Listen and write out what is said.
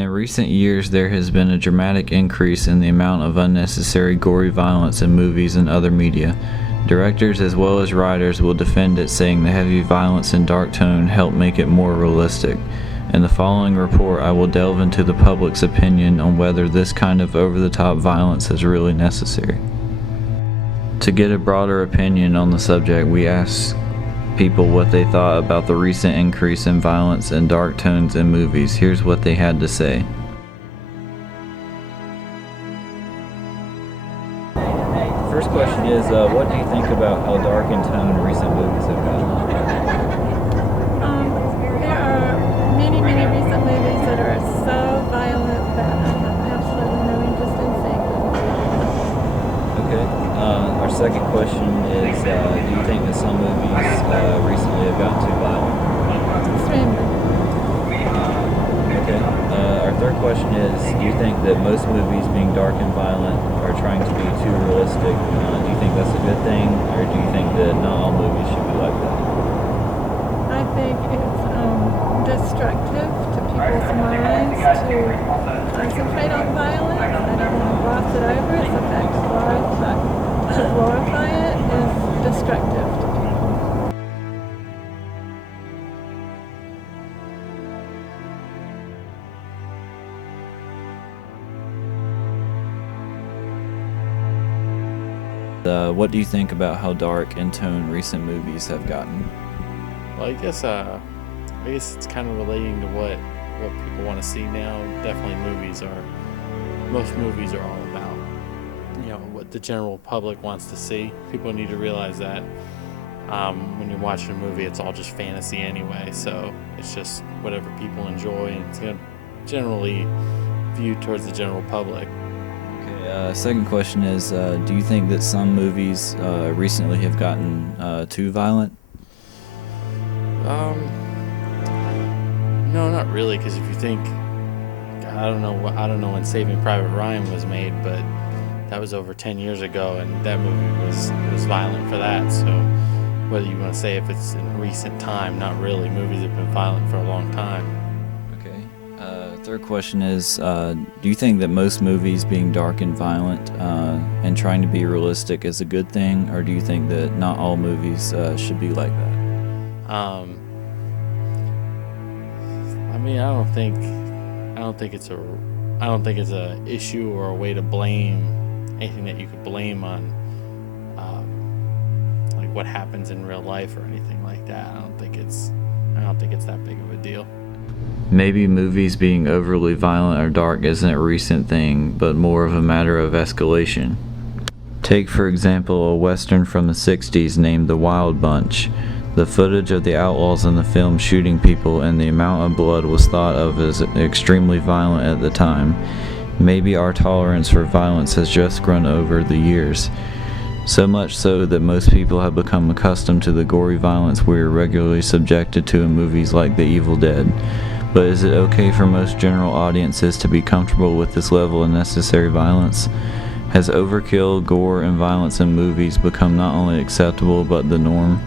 In recent years, there has been a dramatic increase in the amount of unnecessary gory violence in movies and other media. Directors as well as writers will defend it, saying the heavy violence and dark tone help make it more realistic. In the following report, I will delve into the public's opinion on whether this kind of over-the-top violence is really necessary. To get a broader opinion on the subject, we asked people what they thought about the recent increase in violence and dark tones in movies. Here's what they had to say. First question is, what do you think about how dark in tone recent movies have gotten? There are many recent movies that are so violent that I have absolutely no interest in seeing them. Okay. Our second question is, do you think that some movies recently have gotten too violent? Extremely. Okay. Our third question is, do you think that most movies being dark and violent are trying to be too realistic? Do you think that's a good thing, or do you think that not all movies should be like that? I think it's destructive to people's minds to concentrate on violence. I don't want to gloss it over. It's a fact of life, but to glorify it is destructive to people. What do you think about how dark in tone recent movies have gotten? Well, I guess it's kind of relating to what people want to see now. Definitely most movies are all about, what the general public wants to see. People need to realize that when you're watching a movie, it's all just fantasy anyway, so it's just whatever people enjoy, and it's going to generally viewed towards the general public. Okay, second question is, do you think that some movies recently have gotten too violent? No, not really, because if you think, I don't know when Saving Private Ryan was made, but that was over 10 years ago, and that movie was violent for that. So whether you want to say if it's in recent time, not really. Movies have been violent for a long time. Okay. Third question is, do you think that most movies being dark and violent and trying to be realistic is a good thing, or do you think that not all movies should be like that? I don't think it's a issue or a way to blame anything that you could blame on, like what happens in real life or anything like that. I don't think it's that big of a deal. Maybe movies being overly violent or dark isn't a recent thing, but more of a matter of escalation. Take, for example, a western from the 60s named The Wild Bunch. The footage of the outlaws in the film shooting people and the amount of blood was thought of as extremely violent at the time. Maybe our tolerance for violence has just grown over the years. So much so that most people have become accustomed to the gory violence we are regularly subjected to in movies like The Evil Dead. But is it okay for most general audiences to be comfortable with this level of necessary violence? Has overkill, gore, and violence in movies become not only acceptable but the norm?